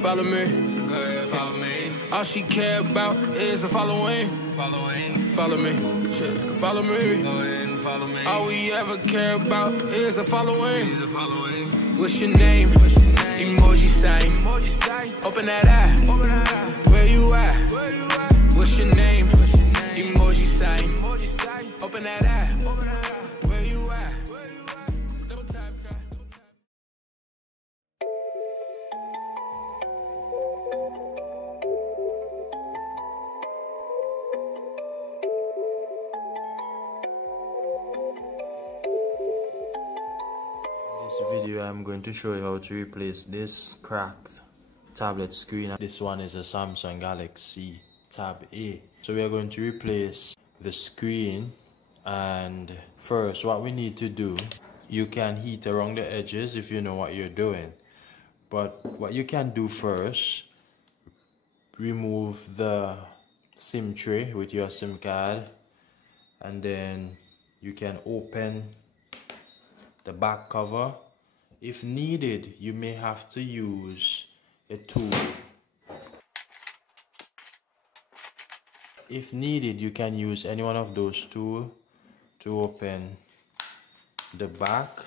follow me. Go ahead, follow me. All she care about is the following. Follow me. Shit, follow me. Go ahead and follow me. All we ever care about is the following. Is the following. What's your name? Emoji sign. Open that eye. Where you at? What's your name? Emoji sign. Open that eye. Where you at? Double tap, tap. This video I'm going to show you how to replace this cracked tablet screen. This one is a Samsung Galaxy Tab A. So we are going to replace the screen, and first what we need to do, you can heat around the edges if you know what you're doing, but what you can do first, remove the SIM tray with your SIM card, and then you can open the back cover. If needed, you may have to use a tool. If needed, you can use any one of those tools to open the back,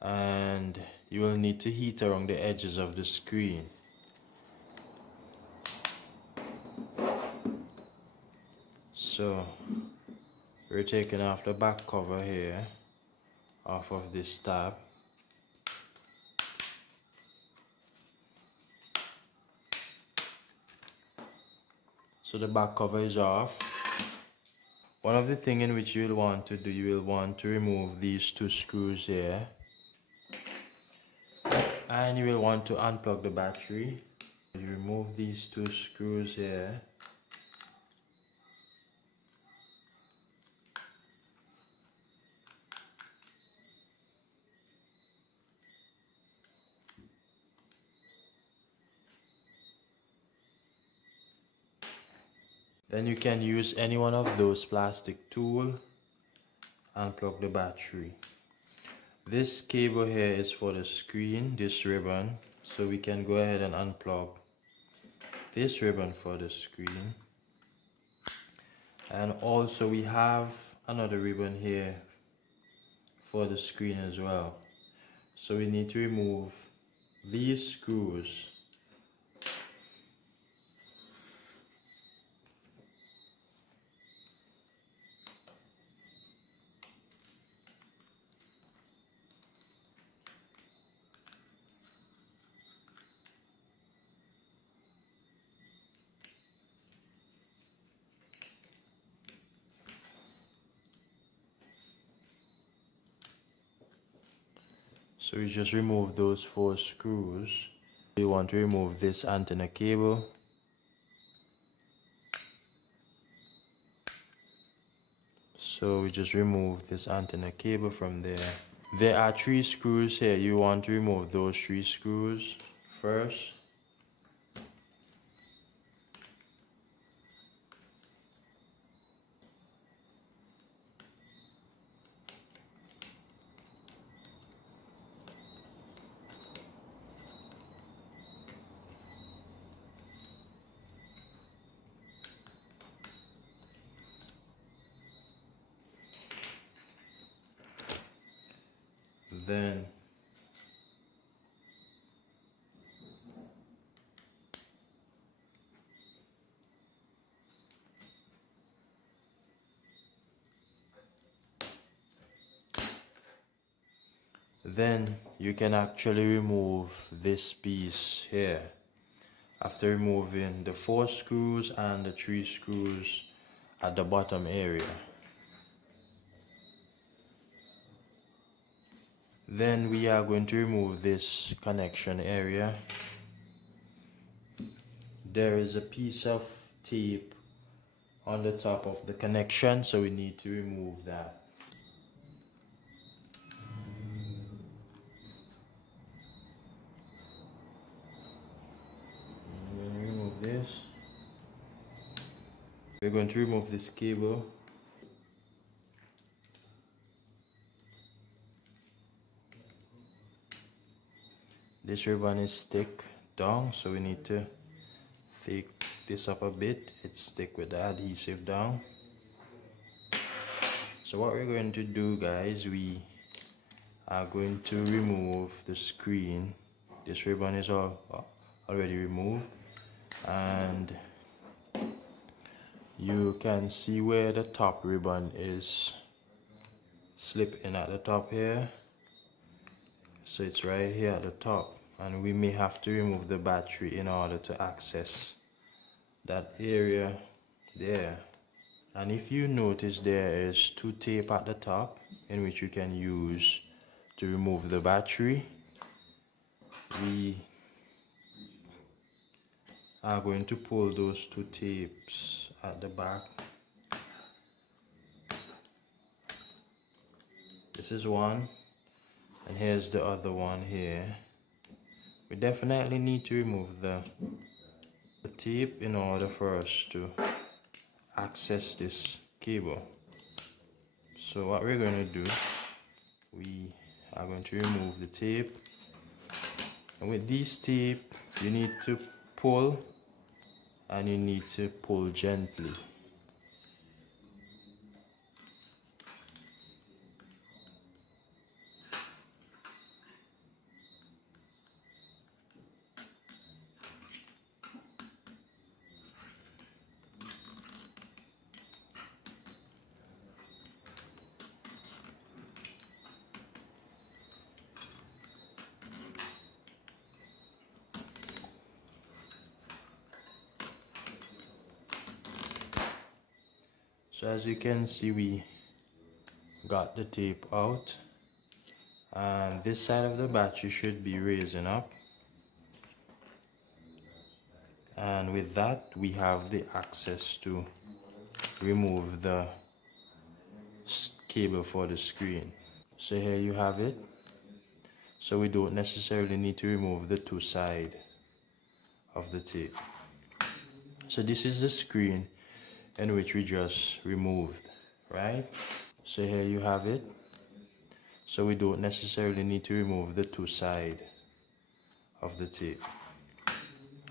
and you will need to heat around the edges of the screen. So we're taking off the back cover here off of this tab. So the back cover is off. One of the things in which you will want to do, you will want to remove these two screws here, and you will want to unplug the battery. You remove these two screws here. Then you can use any one of those plastic tools and plug the battery. This cable here is for the screen, this ribbon, so we can go ahead and unplug this ribbon for the screen. And also we have another ribbon here for the screen as well. So we need to remove these screws. So we just remove those 4 screws. We want to remove this antenna cable. So we just remove this antenna cable from there. There are 3 screws here. You want to remove those 3 screws first. Then you can actually remove this piece here after removing the 4 screws and the 3 screws at the bottom area. Then we are going to remove this connection area. There is a piece of tape on the top of the connection, so we need to remove that. This. We're going to remove this cable. This ribbon is thick down, so we need to take this up a bit. It stick with the adhesive down. So what we're going to do, guys, we are going to remove the screen. This ribbon is already removed, and you can see where the top ribbon is slipping at the top here. So it's right here at the top, and we may have to remove the battery in order to access that area there. And if you notice, there is 2 tape at the top in which you can use to remove the battery. We are going to pull those 2 tapes at the back. This is one, and here's the other one here. We definitely need to remove the tape in order for us to access this cable. So what we're going to do, we are going to remove the tape, and with these tape you need to pull, and you need to pull gently. So as you can see, we got the tape out, and this side of the battery should be raising up, and with that we have the access to remove the cable for the screen. So here you have it. So we don't necessarily need to remove the 2 sides of the tape. So this is the screen in which we just removed, right? So here you have it. So we don't necessarily need to remove the 2 sides of the tape.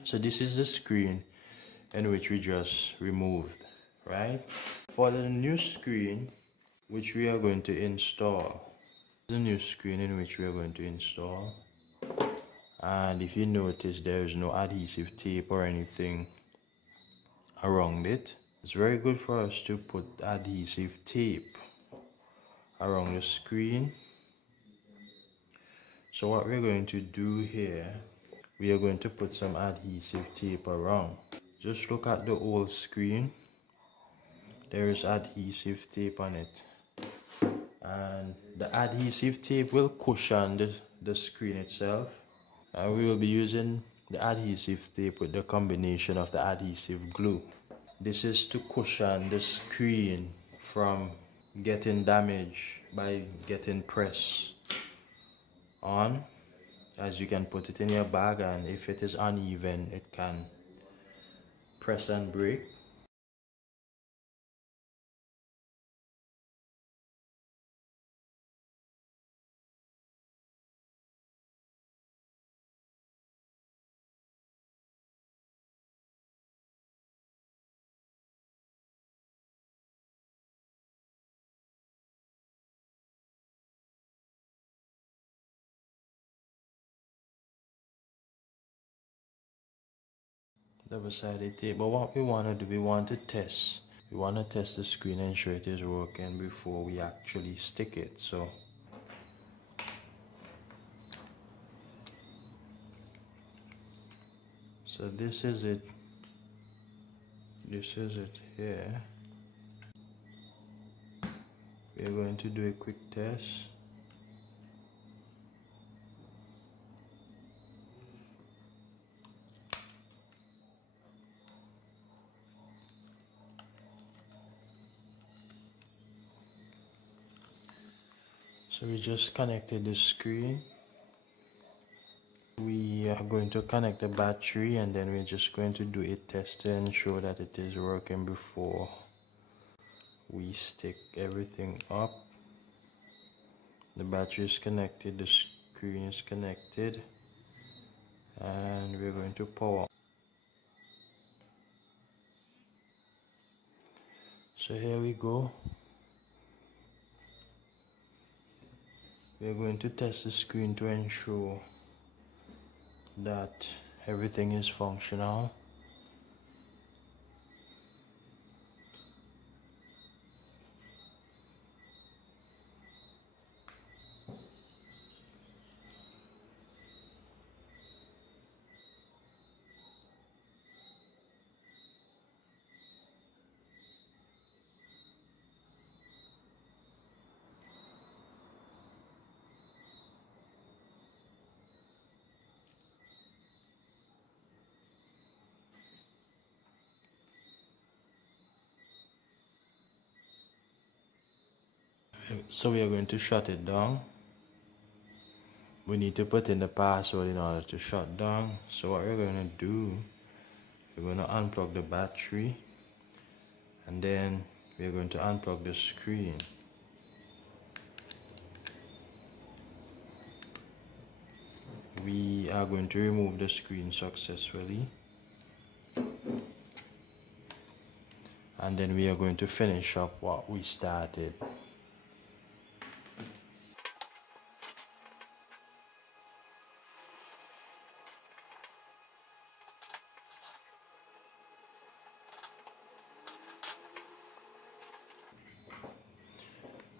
So this is the screen in which we just removed, right? For the new screen which we are going to install, the new screen in which we are going to install, and if you notice, there is no adhesive tape or anything around it. It's very good for us to put adhesive tape around the screen. So what we're going to do here, we are going to put some adhesive tape around. Just look at the old screen. There is adhesive tape on it, and the adhesive tape will cushion the screen itself, and we will be using the adhesive tape with the combination of the adhesive glue. This is to cushion the screen from getting damaged by getting pressed on, as you can put it in your bag, and if it is uneven it can press and break. Double-sided tape. But what we want to do, we want to test the screen and ensure it is working before we actually stick it. So this is it here. We are going to do a quick test. So we just connected the screen. We are going to connect the battery, and then we're just going to do a test to ensure that it is working before we stick everything up. The battery is connected, the screen is connected, and we're going to power. So here we go. We're going to test the screen to ensure that everything is functional. So we are going to shut it down. We need to put in the password in order to shut down. So what we're going to do, we're going to unplug the battery, and then we're going to unplug the screen. We are going to remove the screen successfully, and then we are going to finish up what we started.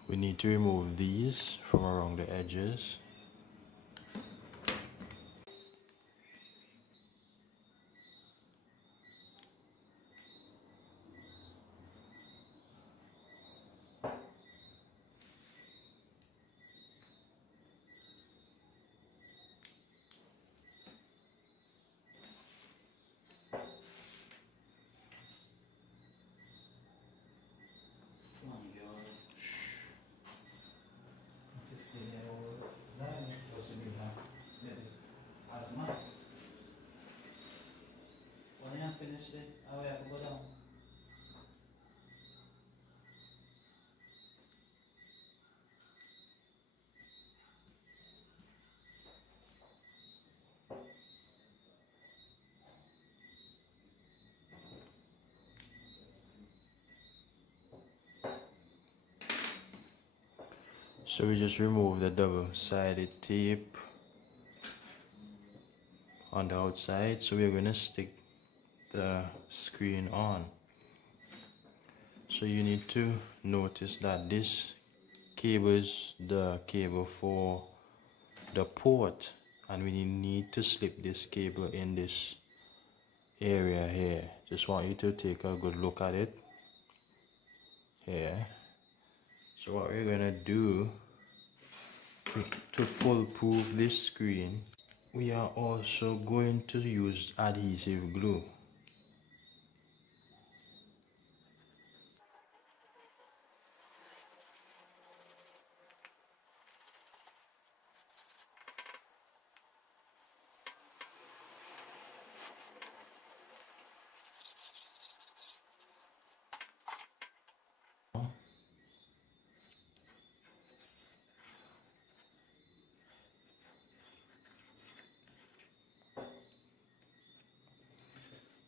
We need to remove these from around the edges. So we just remove the double-sided tape on the outside. So we're going to stick the screen on. So you need to notice that this cable is the cable for the port, and we need to slip this cable in this area here. Just want you to take a good look at it here. So what we're gonna do to foolproof this screen, we are also going to use adhesive glue.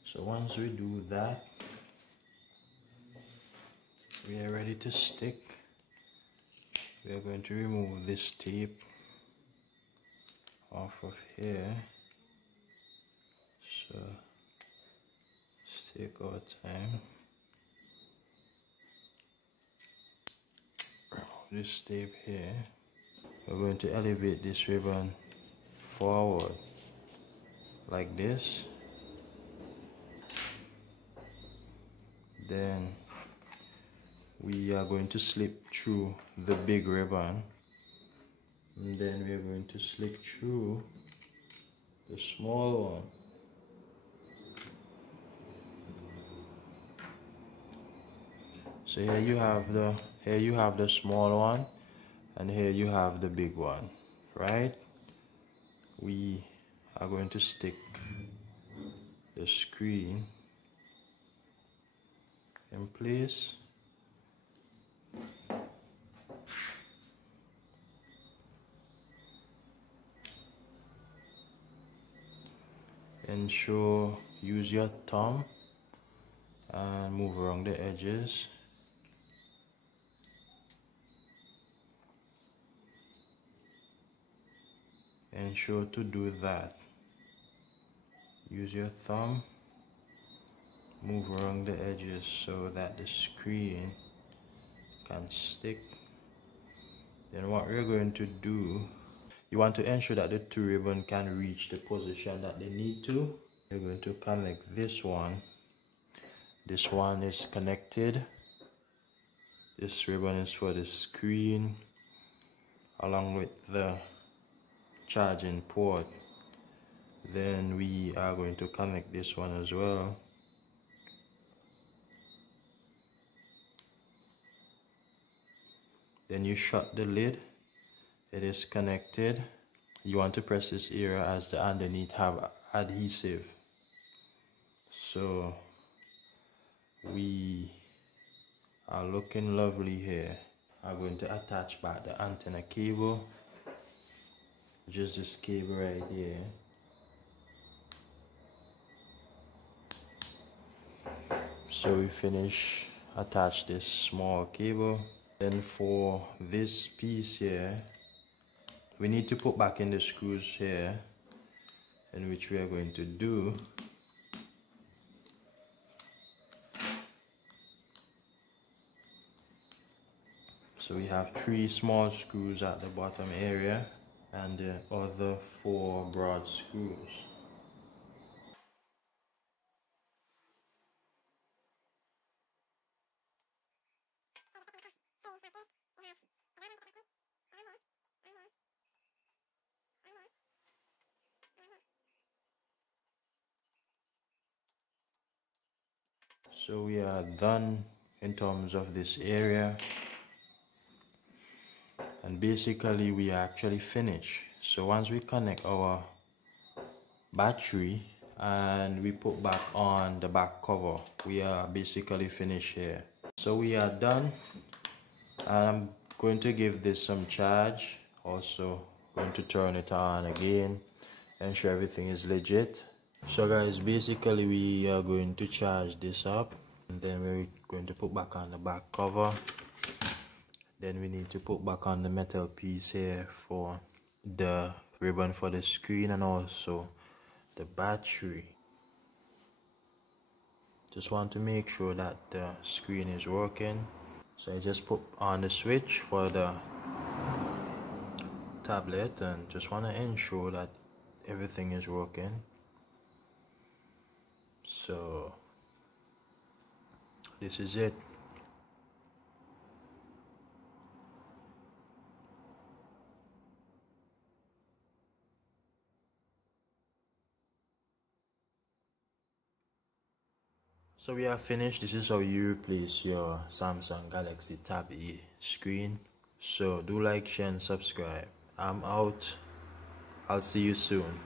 So once we do that, we are ready to stick. We are going to remove this tape off of here. So let's take our time. Remove this tape here. We're going to elevate this ribbon forward like this. Then we are going to slip through the big ribbon, and then we are going to slip through the small one. So here you have the small one, and here you have the big one, right? We are going to stick the screen in place. ensure, use your thumb and move around the edges. Ensure to do that. Use your thumb, move around the edges so that the screen can stick. Then what we're going to do, you want to ensure that the two ribbons can reach the position that they need to. You're going to connect this one. This one is connected. This ribbon is for the screen along with the charging port. Then we are going to connect this one as well. Then you shut the lid. It is connected. You want to press this area as the underneath have adhesive. So we are looking lovely here. I'm going to attach back the antenna cable. Just this cable right here. So we finish attach this small cable. Then for this piece here, we need to put back in the screws here, in which we are going to do. So we have 3 small screws at the bottom area and the other 4 broad screws. So we are done in terms of this area, and basically we are actually finished. So once we connect our battery and we put back on the back cover, we are basically finished here. So we are done, and I'm going to give this some charge. Also going to turn it on again, ensure everything is legit. So guys, basically we are going to charge this up, and then we're going to put back on the back cover. Then we need to put back on the metal piece here for the ribbon for the screen and also the battery. Just want to make sure that the screen is working. So I just put on the switch for the tablet and just want to ensure that everything is working. So this is it. So we are finished. This is how you replace your Samsung Galaxy Tab A screen. So do like, share and subscribe. I'm out. I'll see you soon.